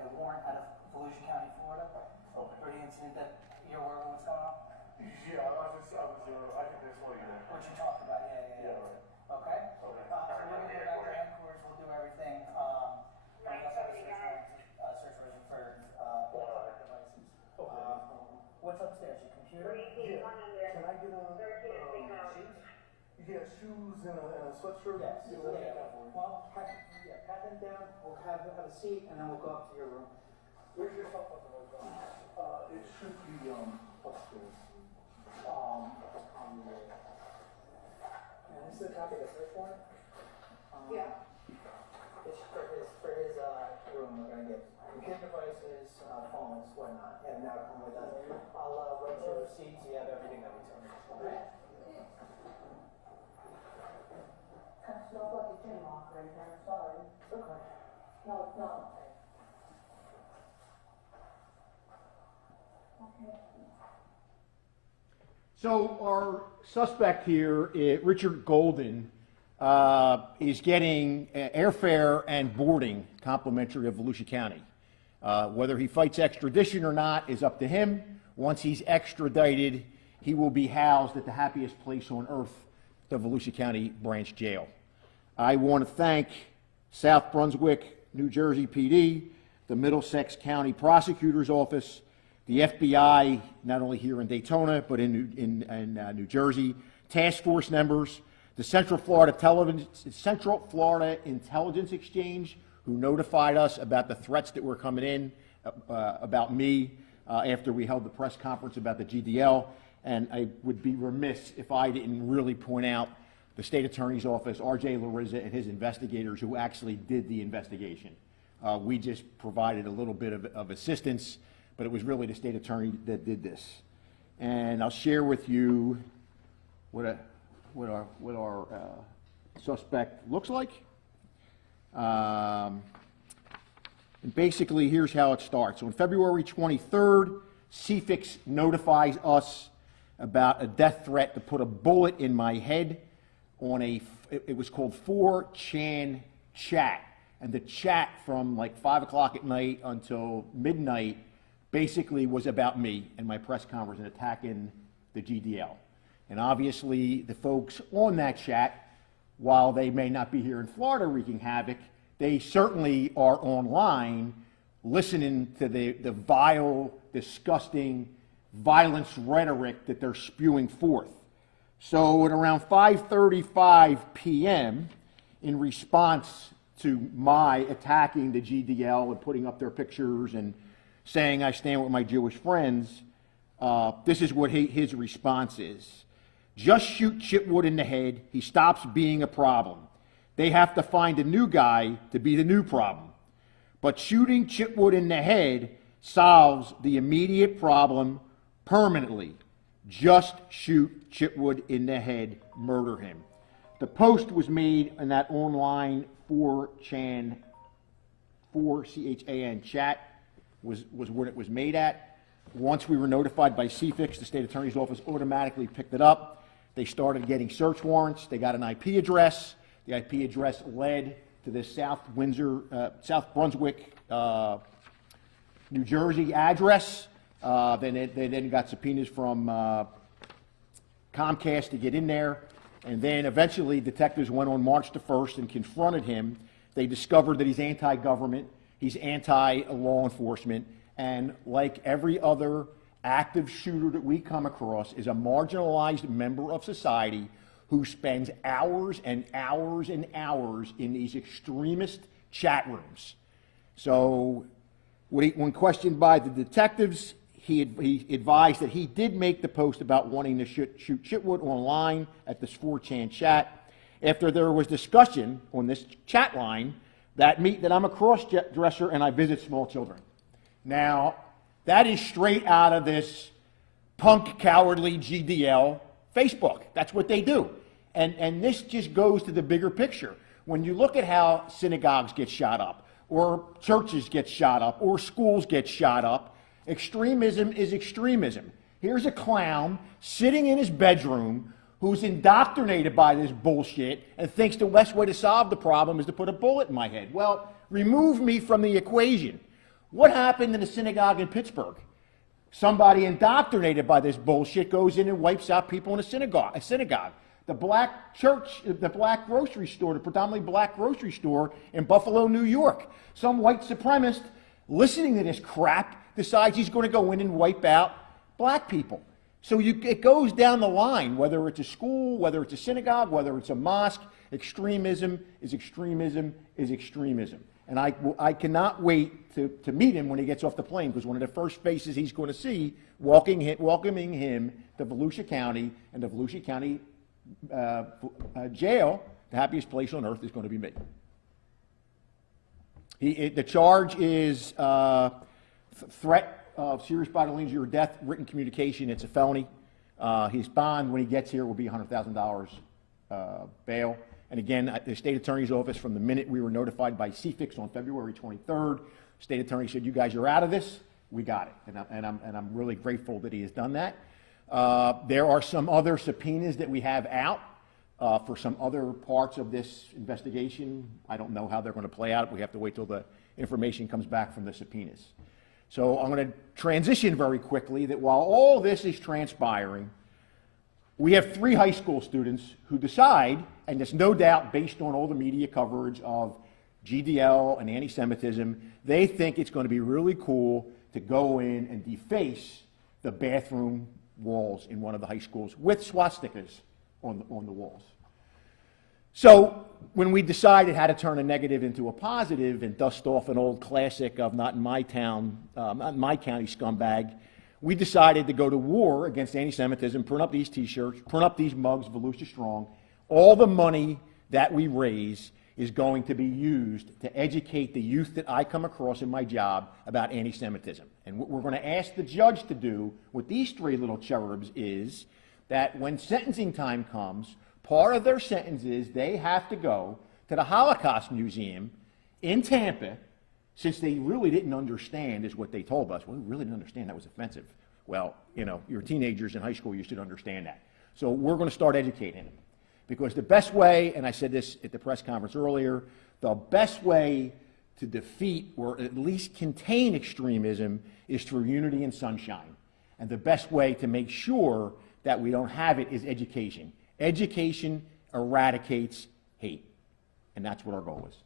a warrant out of Volusia County, Florida, for the incident that you're aware of what's going on? Yeah, I think that's what you did. What you talked about, yeah. Right. Okay. So we're gonna go back to headquarters, we'll do everything. We also have a search warrant for devices. What's upstairs, your computer? Yeah. Can I get shoes and a sweatshirt? Yes. Yeah. Well, pat them down, we'll have a seat, and then we'll go up to your room. Where's your cell phone? It should be upstairs. And this is a copy of the search warrant? Yeah. It's for his room, we're gonna get computer devices, phones, whatnot, and now come with us. I'll write your receipts, you have everything that we took. Alright? Kind of smells like a gym lock right there, sorry. Okay. No, it's not. Okay. So our suspect here, Richard Golden, is getting airfare and boarding complimentary of Volusia County. Whether he fights extradition or not is up to him. Once he's extradited, he will be housed at the happiest place on earth, the Volusia County Branch Jail. I want to thank South Brunswick, New Jersey PD, the Middlesex County Prosecutor's Office, the FBI, not only here in Daytona, but in New Jersey, task force members, the Central Florida Intelligence Exchange, who notified us about the threats that were coming in about me after we held the press conference about the GDL. And I would be remiss if I didn't really point out the State Attorney's Office, R.J. Larissa, and his investigators who actually did the investigation. We just provided a little bit of assistance, but it was really the State Attorney that did this. And I'll share with you what our suspect looks like. And basically, here's how it starts. On February 23rd, CFIX notifies us about a death threat to put a bullet in my head on it was called 4chan chat. And the chat from like 5 o'clock at night until midnight basically was about me and my press conference and attacking the GDL. And obviously, the folks on that chat, while they may not be here in Florida wreaking havoc, they certainly are online listening to the vile, disgusting violence rhetoric that they're spewing forth. So at around 5:35 p.m., in response to my attacking the GDL and putting up their pictures and saying I stand with my Jewish friends, this is what his response is. Just shoot Chitwood in the head. He stops being a problem. They have to find a new guy to be the new problem. But shooting Chitwood in the head solves the immediate problem permanently. Just shoot Chitwood in the head, murder him. The post was made in that online 4chan chat was what it was made at. Once we were notified by CFIX, the State Attorney's Office automatically picked it up. They started getting search warrants. They got an IP address. The IP address led to this South Brunswick, New Jersey address. They then got subpoenas from Comcast to get in there. And then eventually detectives went on March the 1st and confronted him. They discovered that he's anti-government, he's anti-law enforcement, and like every other active shooter that we come across is a marginalized member of society who spends hours and hours and hours in these extremist chat rooms. So when questioned by the detectives, he advised that he did make the post about wanting to shoot Chitwood online at this 4chan chat. After there was discussion on this chat line that I'm a cross-dresser and I visit small children. Now, that is straight out of this punk, cowardly GDL Facebook. That's what they do. And this just goes to the bigger picture. When you look at how synagogues get shot up, or churches get shot up, or schools get shot up, extremism is extremism. Here's a clown sitting in his bedroom who's indoctrinated by this bullshit and thinks the best way to solve the problem is to put a bullet in my head. Well, remove me from the equation. What happened in the synagogue in Pittsburgh? Somebody indoctrinated by this bullshit goes in and wipes out people in a synagogue. The black church, the black grocery store, the predominantly black grocery store in Buffalo, New York. Some white supremacist listening to this crap decides he's going to go in and wipe out black people. So it goes down the line, whether it's a school, whether it's a synagogue, whether it's a mosque. Extremism is extremism is extremism. And I cannot wait to meet him when he gets off the plane, because one of the first faces he's going to see welcoming him to Volusia County and the Volusia County jail, the happiest place on earth, is going to be me. The charge is threat of serious bodily injury or death, written communication. It's a felony. His bond when he gets here will be $100,000 bail. And again, at the state attorney's office, from the minute we were notified by CFIX on February 23rd, state attorney said, "You guys are out of this. We got it." And I'm really grateful that he has done that. There are some other subpoenas that we have out for some other parts of this investigation. I don't know how they're going to play out. We have to wait till the information comes back from the subpoenas. So I'm going to transition very quickly that while all this is transpiring, we have 3 high school students who decide, and there's no doubt based on all the media coverage of GDL and anti-Semitism, they think it's going to be really cool to go in and deface the bathroom walls in one of the high schools with swastikas on the walls. So when we decided how to turn a negative into a positive and dust off an old classic of not in my town, not in my county scumbag, we decided to go to war against anti-Semitism, print up these T-shirts, print up these mugs, Volusia Strong. All the money that we raise is going to be used to educate the youth that I come across in my job about anti-Semitism. And what we're going to ask the judge to do with these 3 little cherubs is that when sentencing time comes, part of their sentence is they have to go to the Holocaust Museum in Tampa, since they really didn't understand, is what they told us. Well, we really didn't understand that was offensive. Well, you know, you're teenagers in high school, you should understand that. So we're going to start educating them. Because the best way, and I said this at the press conference earlier, the best way to defeat or at least contain extremism is through unity and sunshine. And the best way to make sure that we don't have it is education. Education eradicates hate. And that's what our goal is.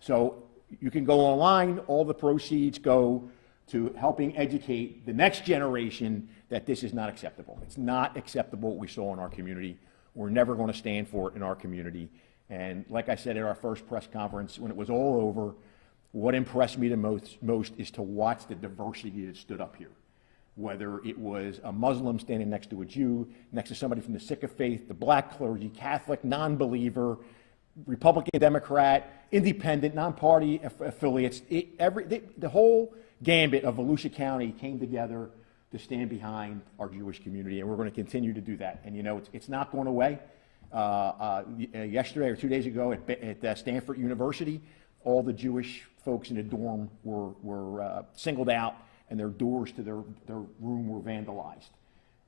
So you can go online. All the proceeds go to helping educate the next generation that this is not acceptable. It's not acceptable what we saw in our community. We're never going to stand for it in our community. And like I said at our first press conference, when it was all over, what impressed me the most is to watch the diversity that stood up here. Whether it was a Muslim standing next to a Jew, next to somebody from the Sikh faith, the black clergy, Catholic, non-believer, Republican, Democrat, independent, non-party affiliates, the whole gambit of Volusia County came together to stand behind our Jewish community, and we're going to continue to do that. And you know, it's not going away. Yesterday or 2 days ago at Stanford University, all the Jewish folks in the dorm were singled out, and their doors to their room were vandalized.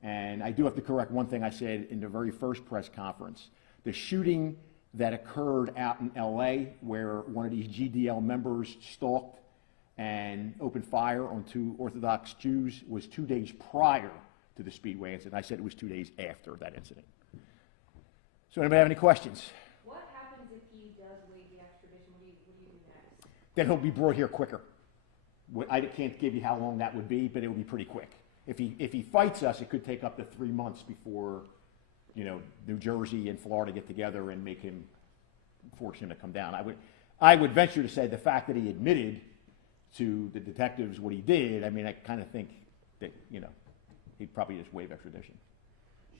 And I do have to correct one thing I said in the very first press conference. The shooting that occurred out in LA, where one of these GDL members stalked and opened fire on 2 Orthodox Jews, was 2 days prior to the Speedway incident. I said it was 2 days after that incident. So anybody have any questions? What happens if he does waive the extradition? What do you do next? Then he'll be brought here quicker. I can't give you how long that would be, but it would be pretty quick. If he fights us, it could take up to 3 months before, you know, New Jersey and Florida get together and force him to come down. I would venture to say the fact that he admitted to the detectives what he did, I mean, I kind of think that, you know, he'd probably just waive extradition.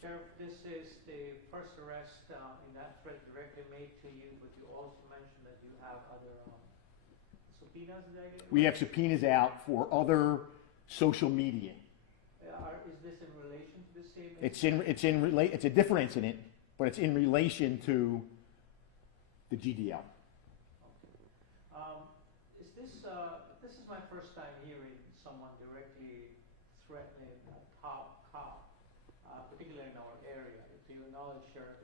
Sheriff, this is the first arrest in that threat directly made to you, but you also mentioned that you have other subpoenas. We have subpoenas out for other social media. Is this in relation to the same incident? It's a different incident, but it's in relation to the GDL. This is my first time hearing someone directly threatening a top cop, particularly in our area. To your knowledge, Sheriff,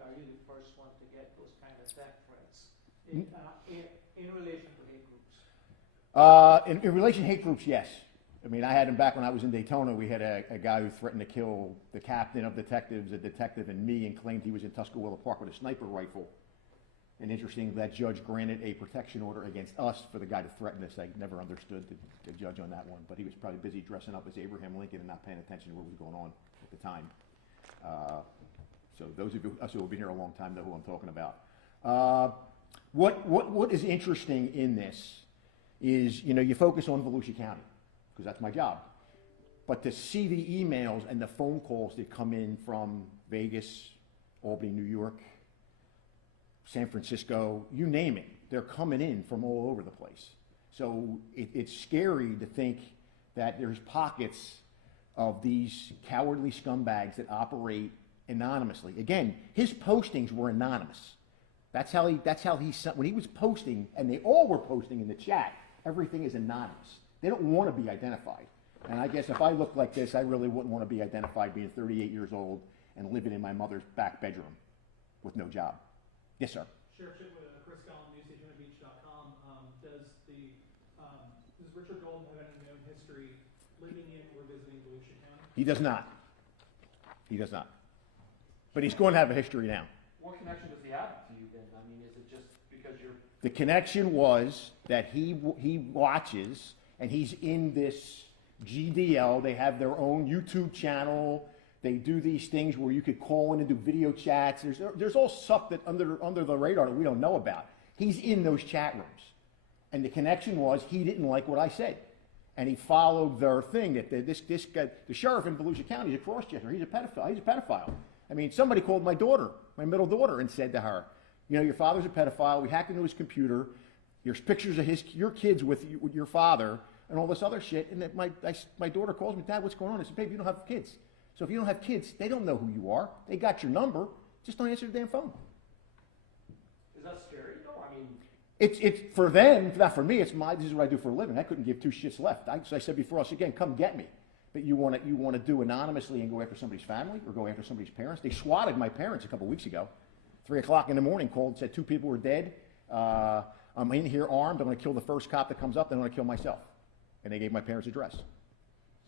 are you the first one to get those kind of death threats in relation to hate groups? In relation to hate groups, yes. I mean, I had him back when I was in Daytona. We had a guy who threatened to kill the captain of detectives, a detective, and me, and claimed he was in Tuscaloosa Park with a sniper rifle. And interesting, that judge granted a protection order against us for the guy to threaten us. I never understood the judge on that one, but he was probably busy dressing up as Abraham Lincoln and not paying attention to what was going on at the time. So those of us who have been here a long time know who I'm talking about. What is interesting in this is, you know, you focus on Volusia County, because that's my job. But to see the emails and the phone calls that come in from Vegas, Albany, New York, San Francisco, you name it, they're coming in from all over the place. So it's scary to think that there's pockets of these cowardly scumbags that operate anonymously. Again, his postings were anonymous. That's how he when he was posting, and they all were posting in the chat, everything is anonymous. They don't want to be identified. And I guess if I looked like this, I really wouldn't want to be identified being 38 years old and living in my mother's back bedroom with no job. Yes, sir. Sheriff Chitwood, Chris Collin, newsstationbeach.com. Does Richard Golden have any known history living in or visiting Volusia County? He does not. He does not. But he's going to have a history now. What connection does he have to you then? I mean, is it just because you're... The connection was that he watches, and he's in this GDL. They have their own YouTube channel. They do these things where you could call in and do video chats. There's all stuff that under the radar that we don't know about. He's in those chat rooms. And the connection was he didn't like what I said. And he followed their thing that this guy, the sheriff in Volusia County, is a cross-dresser. He's a pedophile. He's a pedophile. I mean, somebody called my daughter, my middle daughter, and said to her, you know, your father's a pedophile. We hacked into his computer. There's pictures of your kids with your father and all this other shit. And that my daughter calls me, Dad, what's going on? I said, babe, you don't have kids. So if you don't have kids, they don't know who you are. They got your number. Just don't answer the damn phone. Is that scary though? I mean... It's for them, not for me. This is what I do for a living. I couldn't give two shits left. So I said before, I said, again, come get me. But you want to do anonymously and go after somebody's family or go after somebody's parents? They swatted my parents a couple weeks ago. 3 o'clock in the morning, called and said 2 people were dead. I'm in here armed. I'm going to kill the first cop that comes up. Then I'm going to kill myself. And they gave my parents' address.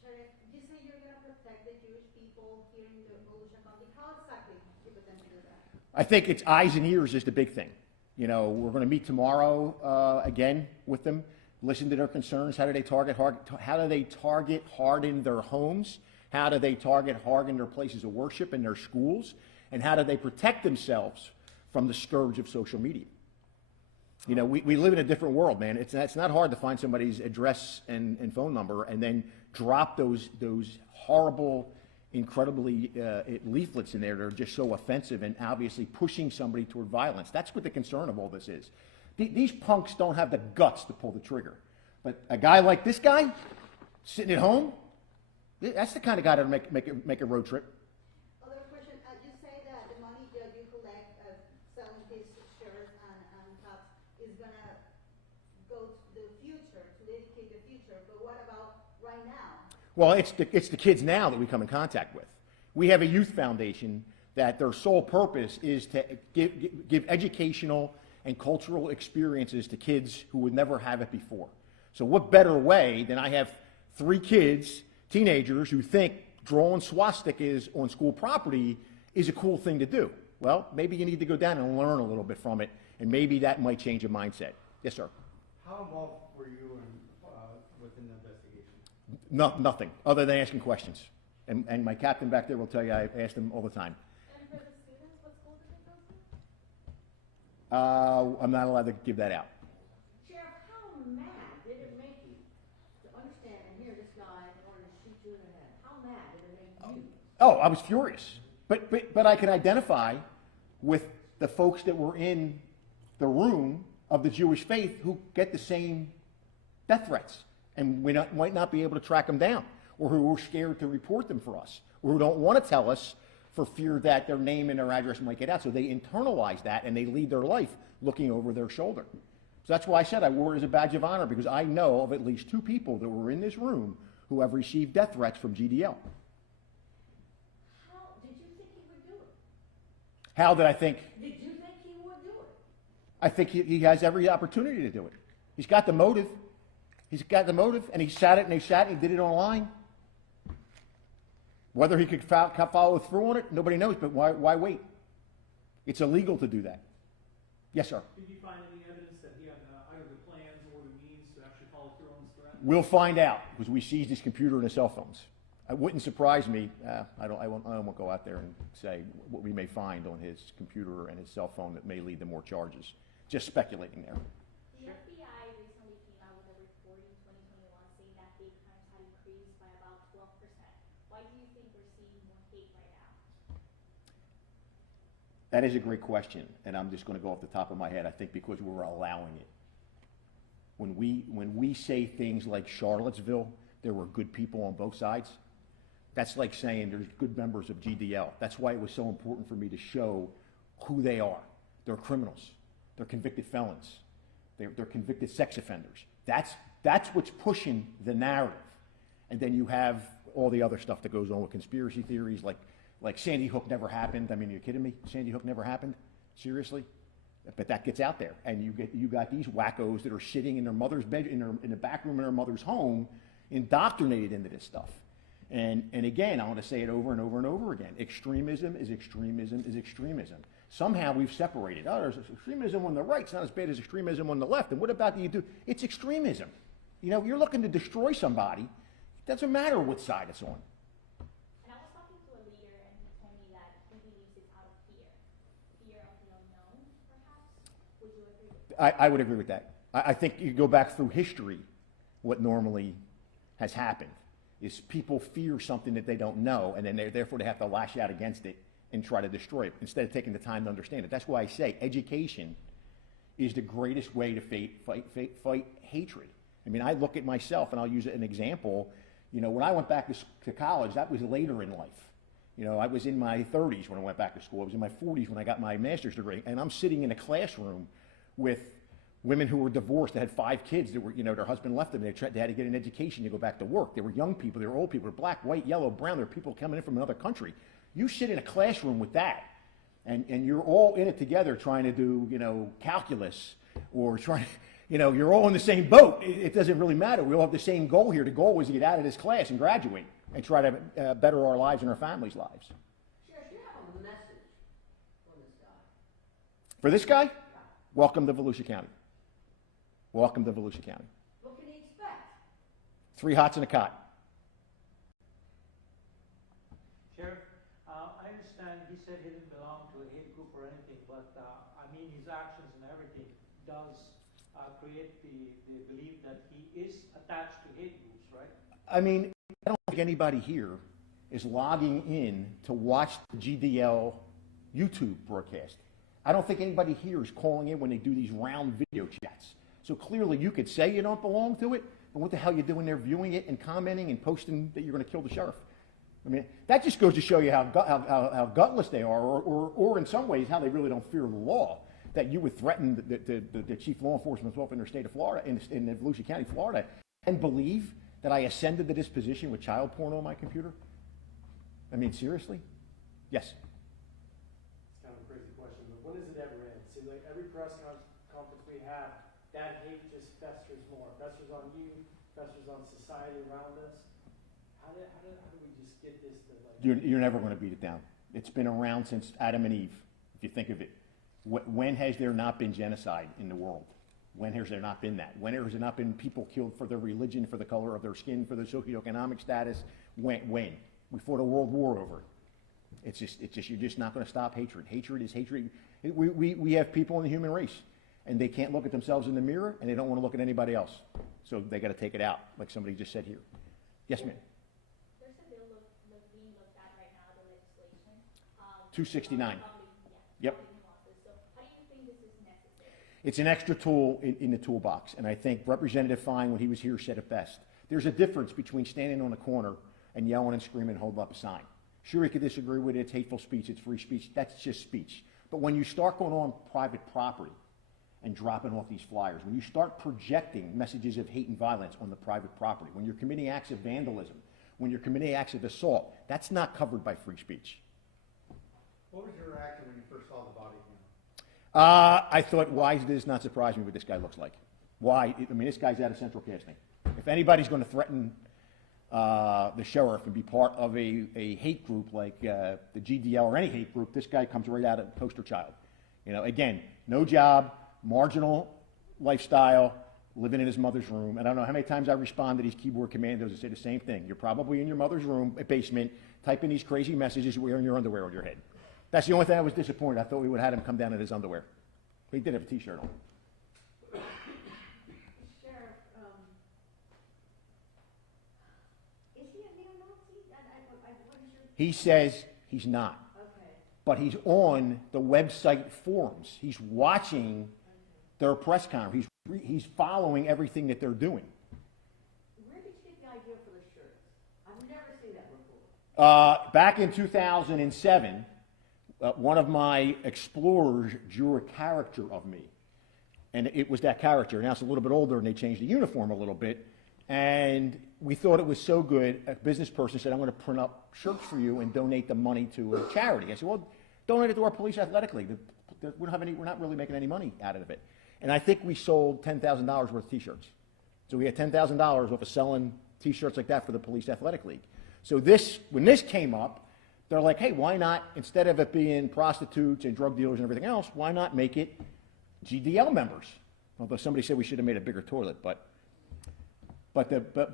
Sheriff, you say you're going to protect the Jewish people here in the Volusia County. How exactly do you intend to do that? I think it's eyes and ears is the big thing. You know, we're going to meet tomorrow again with them, listen to their concerns. How do they target harden their homes? How do they target harden their places of worship and their schools? And how do they protect themselves from the scourge of social media? You know, we live in a different world, man. It's not hard to find somebody's address and phone number and then drop those horrible, incredibly leaflets in there that are just so offensive and obviously pushing somebody toward violence. That's what the concern of all this is. These punks don't have the guts to pull the trigger. But a guy like this guy, sitting at home, that's the kind of guy that'll make a road trip. Other question, you say that the money that you collect selling these shirts and cups is going to go to the future, to dedicate the future, but what about right now? Well, it's the kids now that we come in contact with. We have a youth foundation that their sole purpose is to give educational and cultural experiences to kids who would never have it before. So what better way than I have 3 kids, teenagers, who think drawing swastikas on school property is a cool thing to do. Well, maybe you need to go down and learn a little bit from it, and maybe that might change your mindset. Yes, sir. How involved were you within the investigation? Nothing, other than asking questions. And my captain back there will tell you I ask them all the time. And for the students, what school did they go to? I'm not allowed to give that out. Sheriff, how mad did it make you to understand and hear this guy wanted to shoot you in the head? How mad did it make you? Oh, I was furious. But I can identify with the folks that were in the room of the Jewish faith who get the same death threats. And we might not be able to track them down, or who are scared to report them for us, or who don't want to tell us for fear that their name and their address might get out. So they internalize that, and they lead their life looking over their shoulder. So that's why I said I wore it as a badge of honor, because I know of at least 2 people that were in this room who have received death threats from GDL. How did you think he would do it? How did I think? Did you think he would do it? I think he has every opportunity to do it. He's got the motive. He's got the motive, and he sat it, and he did it online. Whether he could follow through on it, nobody knows, but why wait? It's illegal to do that. Yes, sir. Did you find any evidence that he had either the plans or the means to actually follow through on this threat? We'll find out, because we seized his computer and his cell phones. It wouldn't surprise me. I won't go out there and say what we may find on his computer and his cell phone that may lead to more charges. Just speculating there. The FBI recently came out with a report in 2021 saying that hate crimes had increased by about 12%. Why do you think we're seeing more hate right now? That is a great question, and I'm just going to go off the top of my head. I think because we're allowing it. When we say things like Charlottesville, there were good people on both sides. That's like saying there's good members of GDL. That's why it was so important for me to show who they are. They're criminals. They're convicted felons. They're convicted sex offenders. That's what's pushing the narrative. And then you have all the other stuff that goes on with conspiracy theories, like Sandy Hook never happened. I mean, are you kidding me? Sandy Hook never happened? Seriously? But that gets out there, and you got these wackos that are sitting in their mother's bed, in the back room in their mother's home, indoctrinated into this stuff. And again, I want to say it over and over and over again. Extremism is extremism is extremism. Somehow we've separated. Oh, there's extremism on the right. It's not as bad as extremism on the left. And what about you do? It's extremism. You know, you're looking to destroy somebody. It doesn't matter what side it's on. And I was talking to a leader, and he told me that he believes it's out of fear. Fear of the unknown, perhaps? Would you agree with that? I would agree with that. I think you go back through history, what normally has happened is people fear something that they don't know, and then therefore they have to lash out against it and try to destroy it instead of taking the time to understand it. That's why I say education is the greatest way to fight hatred. I mean, I look at myself, and I'll use an example. You know, when I went back to college, that was later in life. You know, I was in my 30s when I went back to school. I was in my 40s when I got my master's degree, and I'm sitting in a classroom with women who were divorced, that had 5 kids that were, you know, their husband left them. They had to get an education to go back to work. They were young people, they were old people, they were black, white, yellow, brown. There were people coming in from another country. You sit in a classroom with that, and you're all in it together trying to do, you know, calculus, or trying, you know, you're all in the same boat. It doesn't really matter. We all have the same goal here. The goal is to get out of this class and graduate and try to better our lives and our families' lives. Sheriff, you have a message for this guy. For this guy, welcome to Volusia County. Welcome to Volusia County. What can he expect? 3 hots and a cot. Sheriff, I understand he said he didn't belong to a hate group or anything, but I mean his actions and everything does create the belief that he is attached to hate groups, right? I mean, I don't think anybody here is logging in to watch the GDL YouTube broadcast. I don't think anybody here is calling in when they do these round video chats. So clearly you could say you don't belong to it, but what the hell are you doing there viewing it and commenting and posting that you're going to kill the sheriff? I mean, that just goes to show you how gutless they are, or in some ways how they really don't fear the law, that you would threaten the chief law enforcement officer in the state of Florida, in Volusia County, Florida, and believe that I ascended to this position with child porn on my computer? I mean, seriously? Yes? It's kind of a crazy question, but when does it ever end? See, like every press conference we have, that hate just festers more. Festers on you, festers on society around us. How do we just get this to like... You're never going to beat it down. It's been around since Adam and Eve, if you think of it. When has there not been genocide in the world? When has there not been that? When has there not been people killed for their religion, for the color of their skin, for their socioeconomic status? When? We fought a world war over it. It's just you're just not going to stop hatred. Hatred is hatred. We have people in the human race, and they can't look at themselves in the mirror, and they don't want to look at anybody else. So they got to take it out, like somebody just said here. Yes, ma'am. There's a bill being looked at right now, the legislation. 269. Yep. So how do you think this is necessary? It's an extra tool in the toolbox, and I think Representative Fine, when he was here, said it best. There's a difference between standing on a corner and yelling and screaming and holding up a sign. Sure, you could disagree with it, it's hateful speech, it's free speech, that's just speech. But when you start going on private property and dropping off these flyers, when you start projecting messages of hate and violence on the private property, when you're committing acts of vandalism, when you're committing acts of assault, that's not covered by free speech. What was your reaction when you first saw the body? I thought, why does this not surprise me what this guy looks like? Why? I mean, this guy's out of central casting. if anybody's going to threaten the sheriff and be part of a hate group like the GDL or any hate group, this guy comes right out of poster child. You know, again, no job, marginal lifestyle, living in his mother's room. And I don't know how many times I respond to these keyboard commandos and say the same thing. You're probably in your mother's room, basement, typing these crazy messages, wearing your underwear on your head. That's the only thing I was disappointed. I thought we would have had him come down in his underwear. But he did have a T-shirt on. Sheriff, is he a neo-Nazi? What is your... He says he's not. Okay. But he's on the website forums. He's watching their press conference. He's following everything that they're doing. Where did you get the idea for the shirts? I've never seen that before. Back in 2007, one of my explorers drew a character of me. And it was that character. Now it's a little bit older, and they changed the uniform a little bit. And we thought it was so good, a business person said, I'm going to print up shirts for you and donate the money to a charity. I said, well, donate it to our police athletic league. We don't have any, we're not really making any money out of it. And I think we sold $10,000 worth of T-shirts. So we had $10,000 off of selling T-shirts like that for the police athletic league. So when this came up, they're like, hey, why not, instead of it being prostitutes and drug dealers and everything else, why not make it GDL members? Although somebody said we should have made a bigger toilet, but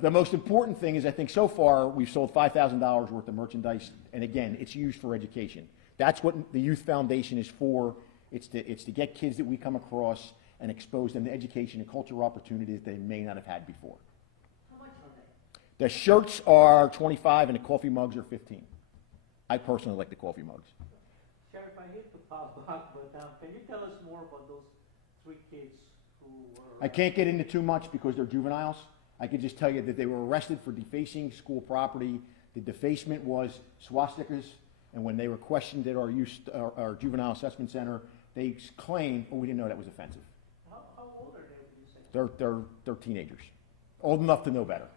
the most important thing is I think so far we've sold $5,000 worth of merchandise, and again, it's used for education. That's what the Youth Foundation is for. It's to get kids that we come across and expose them to education and cultural opportunities they may not have had before. How much are they? The shirts are $25 and the coffee mugs are $15. I personally like the coffee mugs. Sheriff, I hate to pop back, but can you tell us more about those 3 kids who were... I can't get into too much because they're juveniles. I could just tell you that they were arrested for defacing school property. The defacement was swastikas, and when they were questioned at our juvenile assessment center, they claimed, oh, we didn't know that was offensive. How old are they, would you say? They're teenagers, old enough to know better.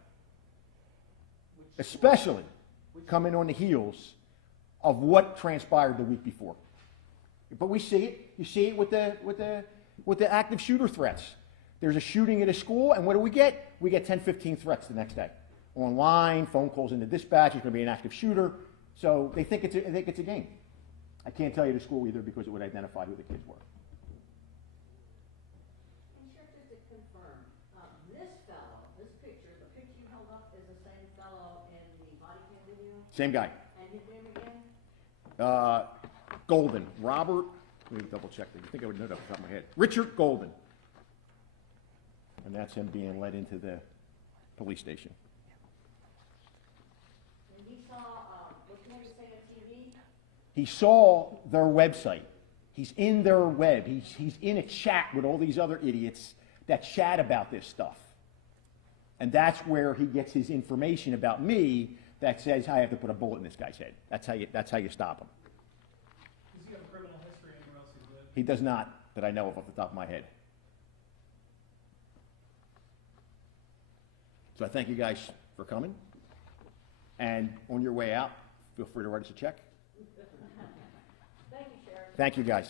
Especially coming on the heels of what transpired the week before. But we see it. You see it with the active shooter threats. There's a shooting at a school, and what do we get? We get 10, 15 threats the next day. Online, phone calls into dispatch, there's going to be an active shooter. So they think it's a game. I can't tell you the school either because it would identify who the kids were. And Sheriff, just to confirm, this fellow, this picture, the picture you held up is the same fellow in the body cam video? Same guy. And his name again? Golden. Robert, let me double check. I think I would know that off the top of my head. Richard Golden. And that's him being led into the police station. And he saw, what can I say on TV? He saw their website. He's in their web. He's in a chat with all these other idiots that chat about this stuff. And that's where he gets his information about me that says, I have to put a bullet in this guy's head. That's how you stop him. Does he have a criminal history anywhere else he's lived? He does not, that I know of off the top of my head. So I thank you guys for coming. And on your way out, feel free to write us a check. Thank you, Sheriff. Thank you, guys.